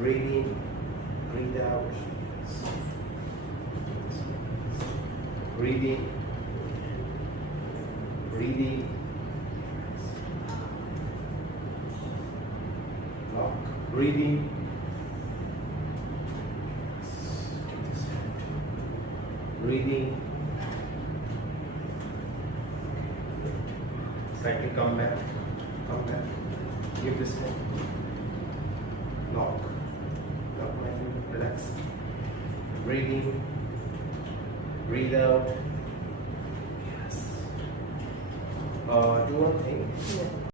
Breathe in, breathe out. Breathe in, breathe in. Lock. Breathe in. Breathe in. Try to come back. Come back. Give this one. Lock. Lock my foot. Relax. Breathe in. Breathe out. Yes. Do one thing.